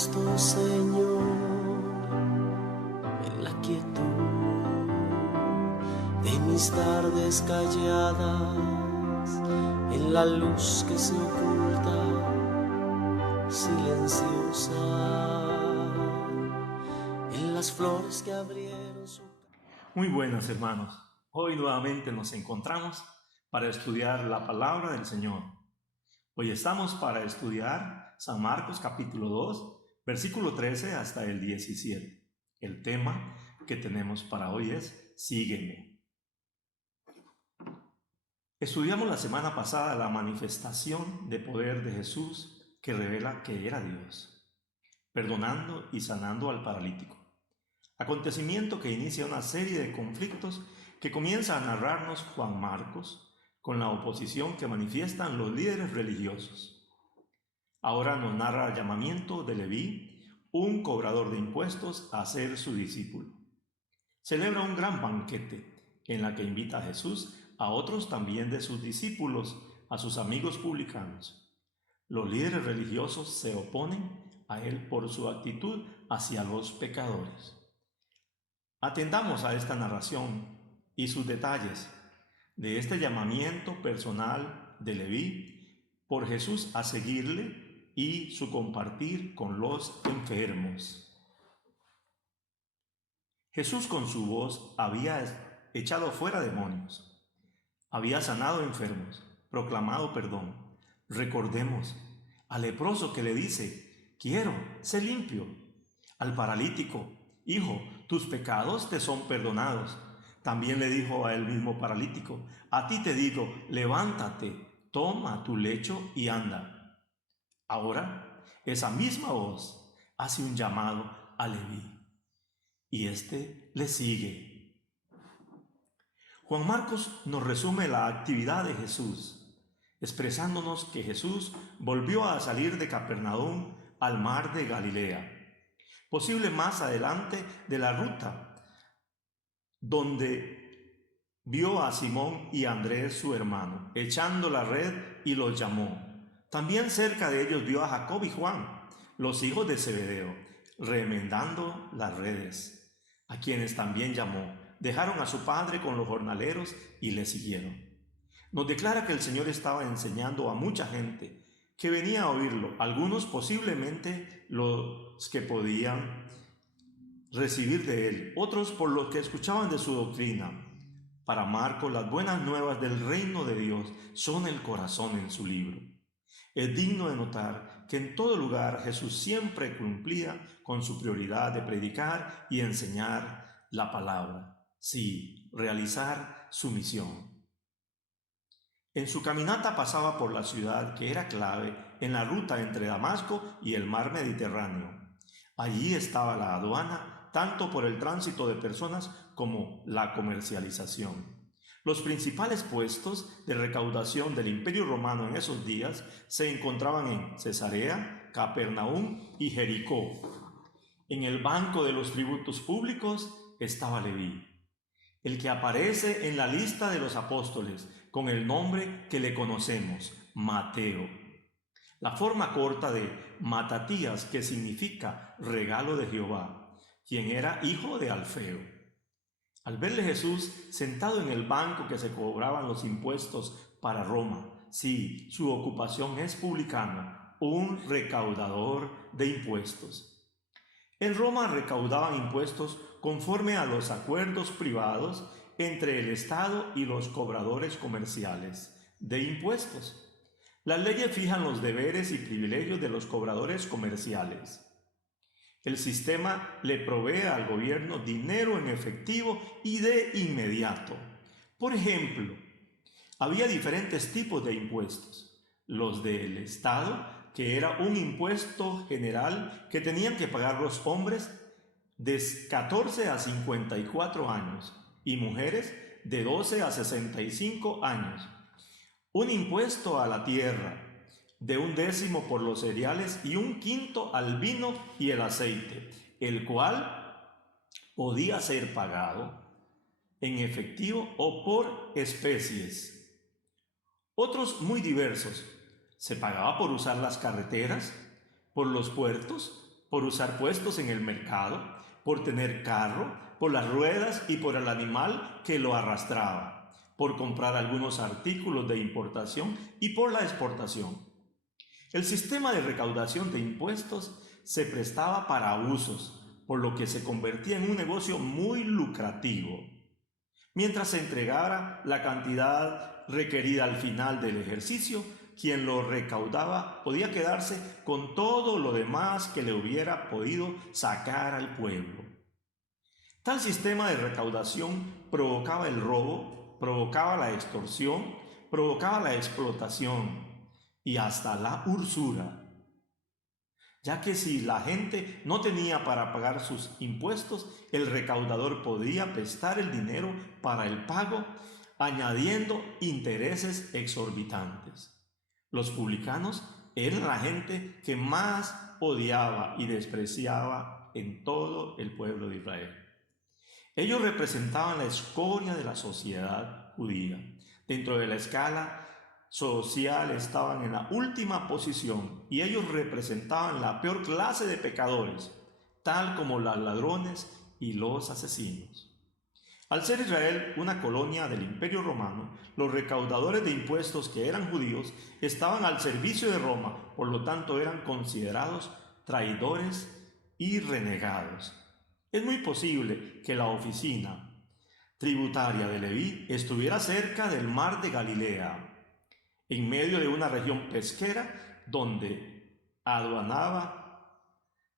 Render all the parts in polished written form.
Cristo Señor, en la quietud de mis tardes calladas, en la luz que se oculta, silenciosa, en las flores que abrieron su... Muy buenas, hermanos. Hoy nuevamente nos encontramos para estudiar la palabra del Señor. Hoy estamos para estudiar San Marcos capítulo 2, versículo 13 hasta el 17. El tema que tenemos para hoy es Sígueme. Estudiamos la semana pasada la manifestación de poder de Jesús que revela que era Dios, perdonando y sanando al paralítico. Acontecimiento que inicia una serie de conflictos que comienza a narrarnos Juan Marcos con la oposición que manifiestan los líderes religiosos. Ahora nos narra el llamamiento de Leví, un cobrador de impuestos, a ser su discípulo. Celebra un gran banquete en la que invita a Jesús a otros también de sus discípulos, a sus amigos publicanos. Los líderes religiosos se oponen a él por su actitud hacia los pecadores. Atendamos a esta narración y sus detalles de este llamamiento personal de Leví por Jesús a seguirle y su compartir con los enfermos. Jesús con su voz había echado fuera demonios, había sanado enfermos, proclamado perdón. Recordemos al leproso que le dice: quiero, sé limpio. Al paralítico: hijo, tus pecados te son perdonados. También le dijo a él mismo paralítico: a ti te digo, levántate, toma tu lecho y anda. Ahora, esa misma voz hace un llamado a Leví, y éste le sigue. Juan Marcos nos resume la actividad de Jesús, expresándonos que Jesús volvió a salir de Capernaum al mar de Galilea, posible más adelante de la ruta, donde vio a Simón y a Andrés su hermano, echando la red, y los llamó. También cerca de ellos vio a Jacob y Juan, los hijos de Zebedeo, remendando las redes, a quienes también llamó. Dejaron a su padre con los jornaleros y le siguieron. Nos declara que el Señor estaba enseñando a mucha gente que venía a oírlo, algunos posiblemente los que podían recibir de él, otros por los que escuchaban de su doctrina. Para Marcos, las buenas nuevas del reino de Dios son el corazón en su libro. Es digno de notar que en todo lugar Jesús siempre cumplía con su prioridad de predicar y enseñar la palabra, sí, realizar su misión. En su caminata pasaba por la ciudad que era clave en la ruta entre Damasco y el mar Mediterráneo. Allí estaba la aduana, tanto por el tránsito de personas como la comercialización. Los principales puestos de recaudación del Imperio Romano en esos días se encontraban en Cesarea, Capernaum y Jericó. En el banco de los tributos públicos estaba Leví, el que aparece en la lista de los apóstoles con el nombre que le conocemos, Mateo. La forma corta de Matatías, que significa regalo de Jehová, quien era hijo de Alfeo. Al verle Jesús sentado en el banco que se cobraban los impuestos para Roma, sí, su ocupación es publicano, un recaudador de impuestos. En Roma recaudaban impuestos conforme a los acuerdos privados entre el Estado y los cobradores comerciales de impuestos. Las leyes fijan los deberes y privilegios de los cobradores comerciales. El sistema le provee al gobierno dinero en efectivo y de inmediato. Por ejemplo, había diferentes tipos de impuestos. Los del Estado, que era un impuesto general que tenían que pagar los hombres de 14 a 54 años y mujeres de 12 a 65 años. Un impuesto a la tierra de 1/10 por los cereales y 1/5 al vino y el aceite, el cual podía ser pagado en efectivo o por especies. Otros muy diversos. Se pagaba por usar las carreteras, por los puertos, por usar puestos en el mercado, por tener carro, por las ruedas y por el animal que lo arrastraba, por comprar algunos artículos de importación y por la exportación. El sistema de recaudación de impuestos se prestaba para abusos, por lo que se convertía en un negocio muy lucrativo. Mientras se entregara la cantidad requerida al final del ejercicio, quien lo recaudaba podía quedarse con todo lo demás que le hubiera podido sacar al pueblo. Tal sistema de recaudación provocaba el robo, provocaba la extorsión, provocaba la explotación y hasta la usura, ya que si la gente no tenía para pagar sus impuestos, el recaudador podía prestar el dinero para el pago, añadiendo intereses exorbitantes. Los publicanos eran la gente que más odiaba y despreciaba en todo el pueblo de Israel. Ellos representaban la escoria de la sociedad judía. Dentro de la escala social estaban en la última posición y ellos representaban la peor clase de pecadores, tal como los ladrones y los asesinos. Al ser Israel una colonia del Imperio Romano, los recaudadores de impuestos que eran judíos estaban al servicio de Roma, por lo tanto eran considerados traidores y renegados. Es muy posible que la oficina tributaria de Leví estuviera cerca del mar de Galilea, en medio de una región pesquera donde aduanaba,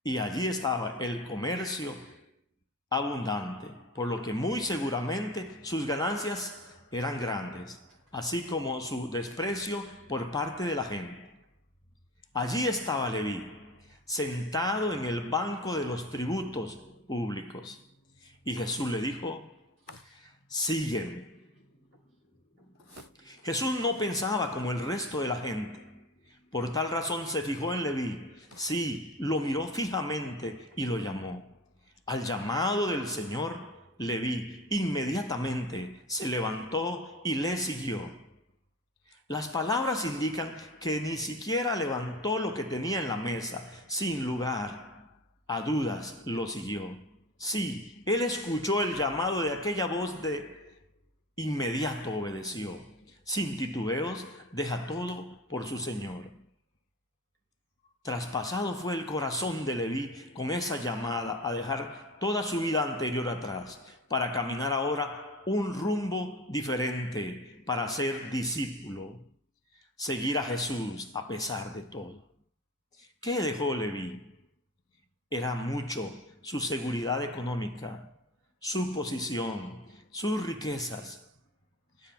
y allí estaba el comercio abundante, por lo que muy seguramente sus ganancias eran grandes, así como su desprecio por parte de la gente. Allí estaba Leví, sentado en el banco de los tributos públicos, y Jesús le dijo: sígueme. Jesús no pensaba como el resto de la gente. Por tal razón se fijó en Leví. Sí, lo miró fijamente y lo llamó. Al llamado del Señor, Leví inmediatamente se levantó y le siguió. Las palabras indican que ni siquiera levantó lo que tenía en la mesa. Sin lugar a dudas lo siguió. Sí, él escuchó el llamado de aquella voz, de inmediato obedeció. Sin titubeos, deja todo por su Señor. Traspasado fue el corazón de Leví con esa llamada a dejar toda su vida anterior atrás, para caminar ahora un rumbo diferente, para ser discípulo, seguir a Jesús a pesar de todo. ¿Qué dejó Leví? Era mucho su seguridad económica, su posición, sus riquezas.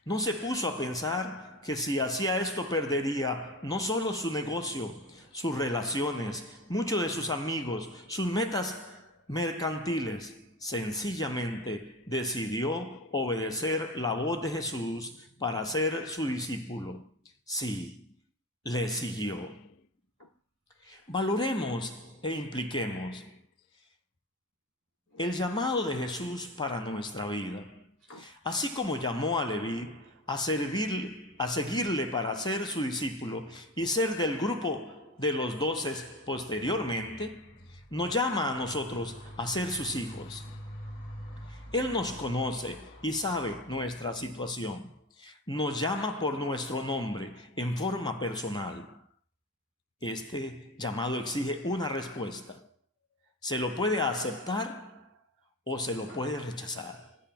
No se puso a pensar que si hacía esto perdería no solo su negocio, sus relaciones, muchos de sus amigos, sus metas mercantiles. Sencillamente decidió obedecer la voz de Jesús para ser su discípulo. Sí, le siguió. Valoremos e impliquemos el llamado de Jesús para nuestra vida. Así como llamó a Leví a seguirle para ser su discípulo y ser del grupo de los 12 posteriormente, nos llama a nosotros a ser sus hijos. Él nos conoce y sabe nuestra situación. Nos llama por nuestro nombre en forma personal. Este llamado exige una respuesta. Se lo puede aceptar o se lo puede rechazar.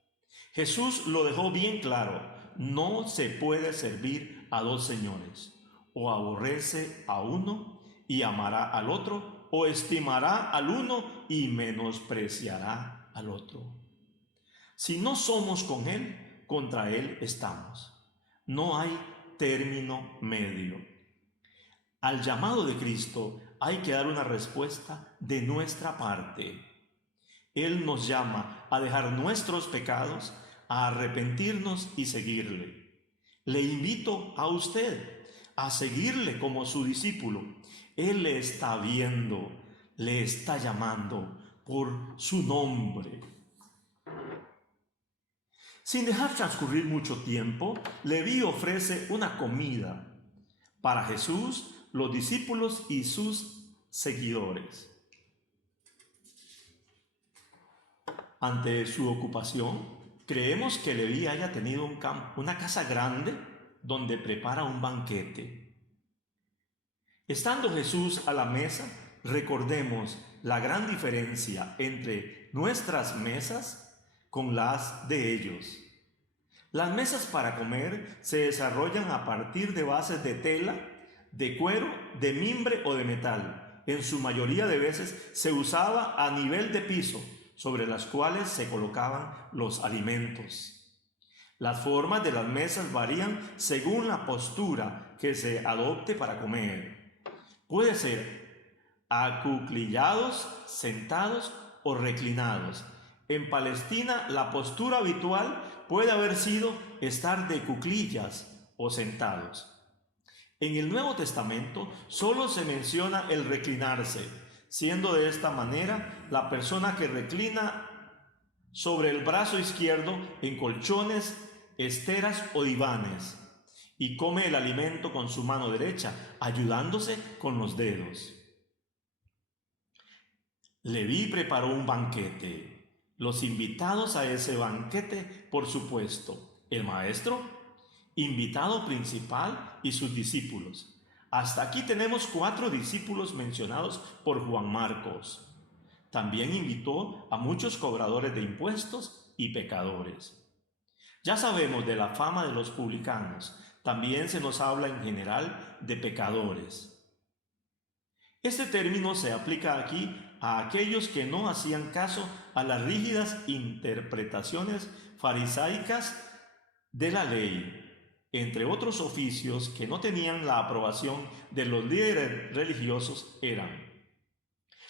Jesús lo dejó bien claro: no se puede servir a dos señores. O aborrece a uno y amará al otro, o estimará al uno y menospreciará al otro. Si no somos con Él, contra Él estamos. No hay término medio. Al llamado de Cristo hay que dar una respuesta de nuestra parte. Él nos llama a dejar nuestros pecados, a arrepentirnos y seguirle. Le invito a usted a seguirle como su discípulo. Él le está viendo, le está llamando por su nombre. Sin dejar transcurrir mucho tiempo, Leví ofrece una comida para Jesús, los discípulos y sus seguidores. Ante su ocupación, creemos que Leví haya tenido una casa grande donde prepara un banquete. Estando Jesús a la mesa, recordemos la gran diferencia entre nuestras mesas con las de ellos. Las mesas para comer se desarrollan a partir de bases de tela, de cuero, de mimbre o de metal. En su mayoría de veces se usaba a nivel de piso, sobre las cuales se colocaban los alimentos. Las formas de las mesas varían según la postura que se adopte para comer. Puede ser acuclillados, sentados o reclinados. En Palestina, la postura habitual puede haber sido estar de cuclillas o sentados. En el Nuevo Testamento solo se menciona el reclinarse, siendo de esta manera la persona que reclina sobre el brazo izquierdo en colchones, esteras o divanes, y come el alimento con su mano derecha, ayudándose con los dedos. Leví preparó un banquete. Los invitados a ese banquete, por supuesto, el maestro, invitado principal y sus discípulos. Hasta aquí tenemos 4 discípulos mencionados por Juan Marcos. También invitó a muchos cobradores de impuestos y pecadores. Ya sabemos de la fama de los publicanos. También se nos habla en general de pecadores. Este término se aplica aquí a aquellos que no hacían caso a las rígidas interpretaciones farisaicas de la ley, entre otros oficios que no tenían la aprobación de los líderes religiosos eran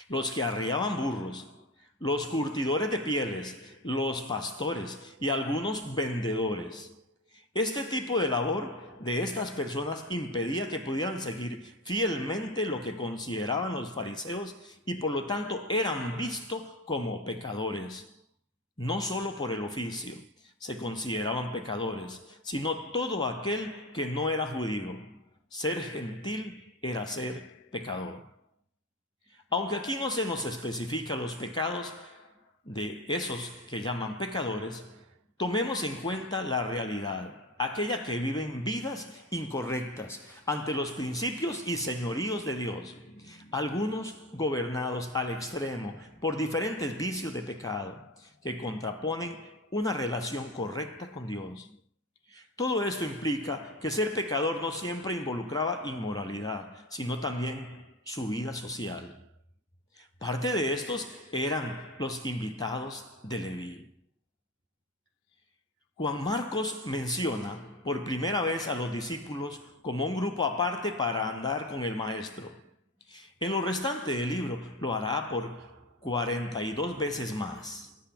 los que arriaban burros, los curtidores de pieles, los pastores y algunos vendedores. Este tipo de labor de estas personas impedía que pudieran seguir fielmente lo que consideraban los fariseos y por lo tanto eran vistos como pecadores. No solo por el oficio se consideraban pecadores, sino todo aquel que no era judío. Ser gentil era ser pecador. Aunque aquí no se nos especifica los pecados de esos que llaman pecadores, tomemos en cuenta la realidad, aquella que viven vidas incorrectas ante los principios y señoríos de Dios, algunos gobernados al extremo por diferentes vicios de pecado que contraponen una relación correcta con Dios. Todo esto implica que ser pecador no siempre involucraba inmoralidad, sino también su vida social. Parte de estos eran los invitados de Leví. Juan Marcos menciona por primera vez a los discípulos como un grupo aparte para andar con el Maestro. En lo restante del libro lo hará por 42 veces más.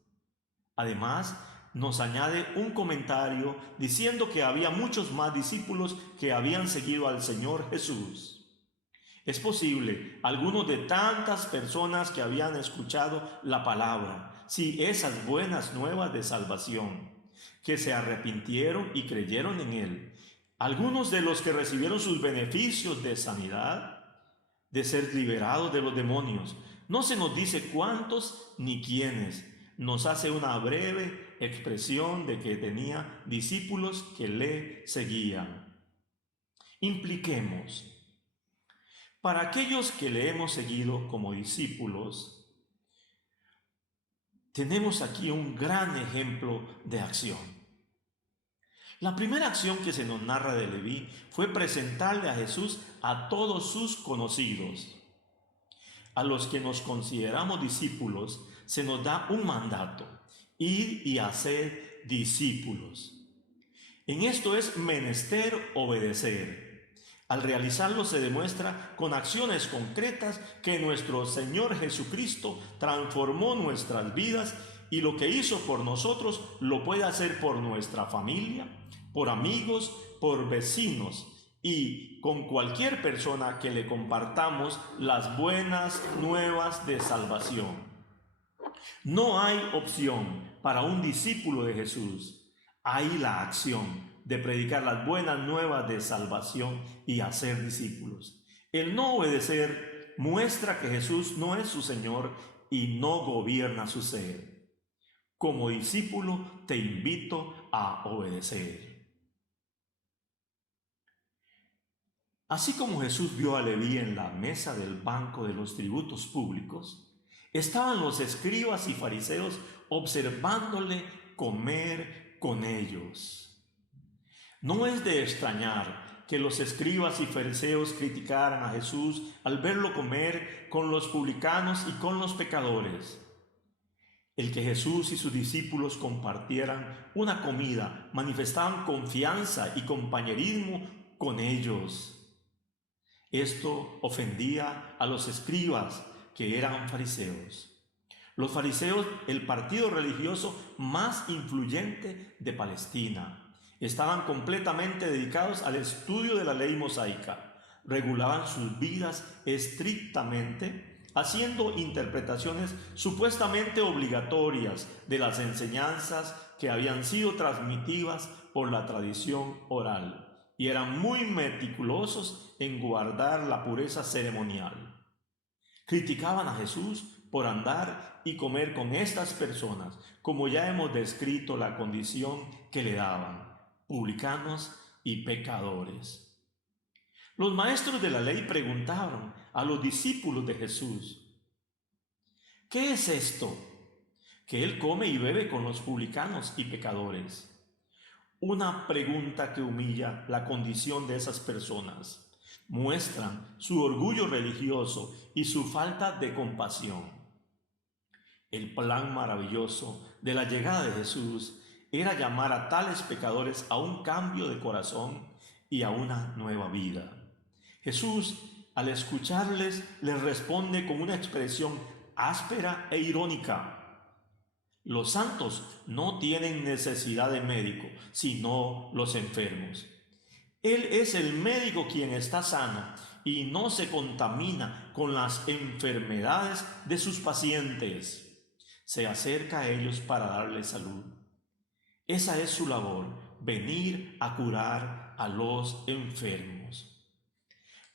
Además, nos añade un comentario diciendo que había muchos más discípulos que habían seguido al Señor Jesús. Es posible, algunos de tantas personas que habían escuchado la palabra, sí, esas buenas nuevas de salvación, que se arrepintieron y creyeron en Él. Algunos de los que recibieron sus beneficios de sanidad, de ser liberados de los demonios. No se nos dice cuántos ni quiénes. Nos hace una breve expresión de que tenía discípulos que le seguían. Impliquemos. Para aquellos que le hemos seguido como discípulos, tenemos aquí un gran ejemplo de acción. La primera acción que se nos narra de Leví fue presentarle a Jesús a todos sus conocidos. A los que nos consideramos discípulos se nos da un mandato: ir y hacer discípulos. En esto es menester obedecer. Al realizarlo se demuestra con acciones concretas que nuestro Señor Jesucristo transformó nuestras vidas y lo que hizo por nosotros lo puede hacer por nuestra familia, por amigos, por vecinos y con cualquier persona que le compartamos las buenas nuevas de salvación. No hay opción para un discípulo de Jesús. Hay la acción de predicar las buenas nuevas de salvación y hacer discípulos. El no obedecer muestra que Jesús no es su Señor y no gobierna su ser. Como discípulo te invito a obedecer. Así como Jesús vio a Leví en la mesa del banco de los tributos públicos, estaban los escribas y fariseos observándole comer con ellos. No es de extrañar que los escribas y fariseos criticaran a Jesús al verlo comer con los publicanos y con los pecadores. El que Jesús y sus discípulos compartieran una comida manifestaban confianza y compañerismo con ellos. Esto ofendía a los escribas, que eran fariseos. Los fariseos, el partido religioso más influyente de Palestina, estaban completamente dedicados al estudio de la ley mosaica. Regulaban sus vidas estrictamente, haciendo interpretaciones supuestamente obligatorias de las enseñanzas que habían sido transmitidas por la tradición oral, y eran muy meticulosos en guardar la pureza ceremonial. Criticaban a Jesús por andar y comer con estas personas, como ya hemos descrito la condición que le daban, publicanos y pecadores. Los maestros de la ley preguntaron a los discípulos de Jesús: ¿qué es esto? Que él come y bebe con los publicanos y pecadores. Una pregunta que humilla la condición de esas personas. Muestran su orgullo religioso y su falta de compasión. El plan maravilloso de la llegada de Jesús era llamar a tales pecadores a un cambio de corazón y a una nueva vida. Jesús, al escucharles, les responde con una expresión áspera e irónica: los santos no tienen necesidad de médico, sino los enfermos. Él es el médico quien está sano y no se contamina con las enfermedades de sus pacientes. Se acerca a ellos para darles salud. Esa es su labor, venir a curar a los enfermos.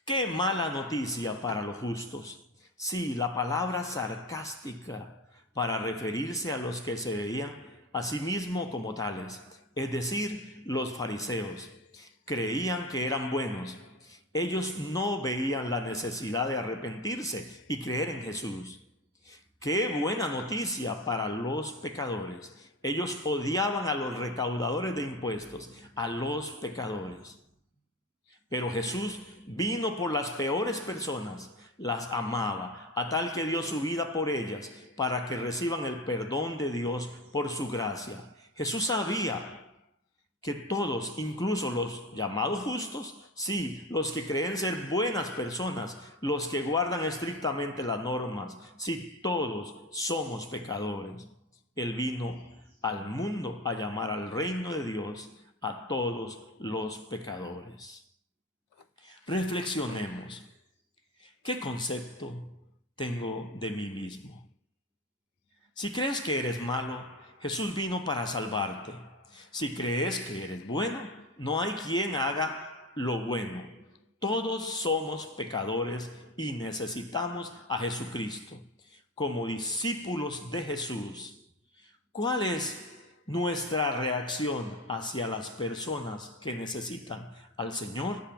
¡Qué mala noticia para los justos! Sí, la palabra sarcástica para referirse a los que se veían a sí mismos como tales, es decir, los fariseos. Creían que eran buenos. Ellos no veían la necesidad de arrepentirse y creer en Jesús. ¡Qué buena noticia para los pecadores! Ellos odiaban a los recaudadores de impuestos, a los pecadores. Pero Jesús vino por las peores personas, las amaba, a tal que dio su vida por ellas, para que reciban el perdón de Dios por su gracia. Jesús sabía que todos, incluso los llamados justos, sí, los que creen ser buenas personas, los que guardan estrictamente las normas, sí, todos somos pecadores. Él vino al mundo a llamar al reino de Dios a todos los pecadores. Reflexionemos. ¿Qué concepto tengo de mí mismo? Si crees que eres malo, Jesús vino para salvarte. Si crees que eres bueno, no hay quien haga lo bueno. Todos somos pecadores y necesitamos a Jesucristo. Como discípulos de Jesús, ¿cuál es nuestra reacción hacia las personas que necesitan al Señor?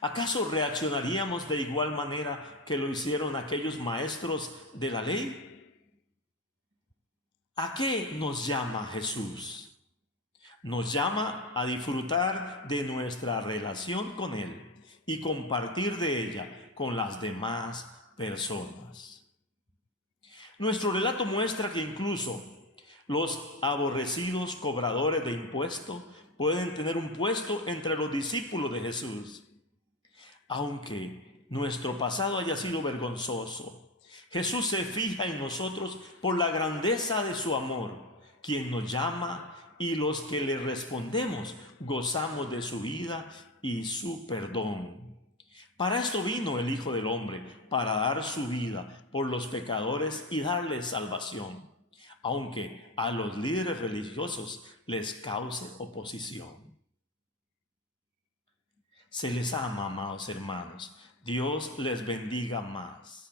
¿Acaso reaccionaríamos de igual manera que lo hicieron aquellos maestros de la ley? ¿A qué nos llama Jesús? Nos llama a disfrutar de nuestra relación con Él y compartir de ella con las demás personas. Nuestro relato muestra que incluso los aborrecidos cobradores de impuestos pueden tener un puesto entre los discípulos de Jesús. Aunque nuestro pasado haya sido vergonzoso, Jesús se fija en nosotros por la grandeza de su amor, quien nos llama, y los que le respondemos gozamos de su vida y su perdón. Para esto vino el Hijo del Hombre, para dar su vida por los pecadores y darles salvación, aunque a los líderes religiosos les cause oposición. Se les ama, amados hermanos. Dios les bendiga más.